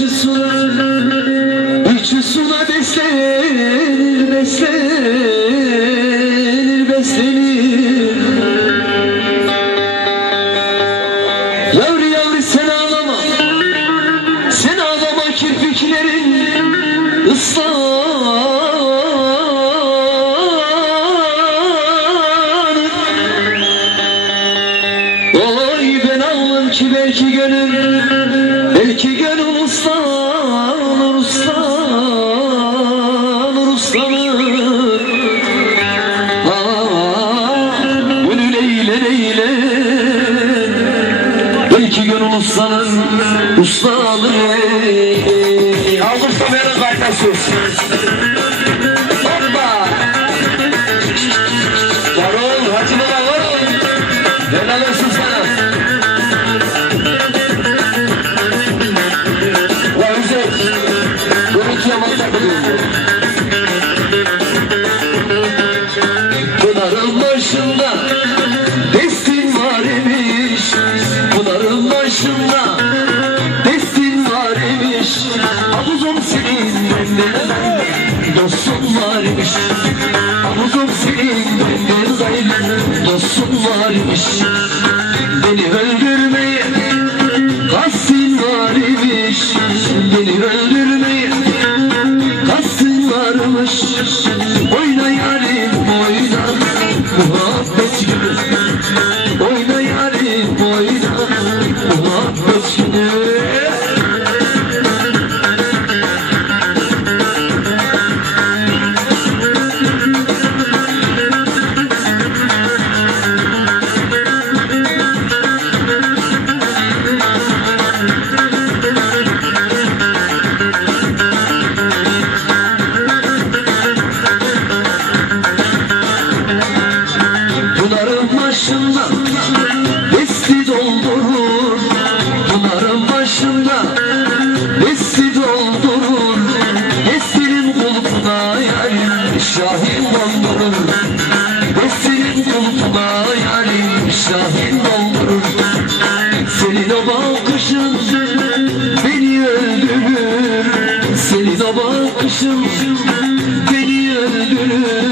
bir su Bir suna beslenir beslenir beslenir. Yavru yavru sen ağlama Sen ağlama kirpiklerin ıslanır Oy ben ağlam ki belki gönül Belki gönül ıslanır ıslanır Ah gönül eğlen eğlen Belki gönül ıslanır ıslanır Aldım kameranı kaynasız Hoppa. Varol hacı baba varol Helal olsun sana Pınarın başında Destin var imiş. Pınarın başında Destin var imiş. Havuzum senin Dostum var imiş. Havuzum senin Dostum var imiş. Beni öldürmeye Kastin var imiş bitch. Başında Desti doldurur Destinin kulpuna yarim Şahin doldurur Destinin kulpuna yarim Şahin doldurur Senin o bakışın Beni öldürür. Senin o bakışın Beni öldürür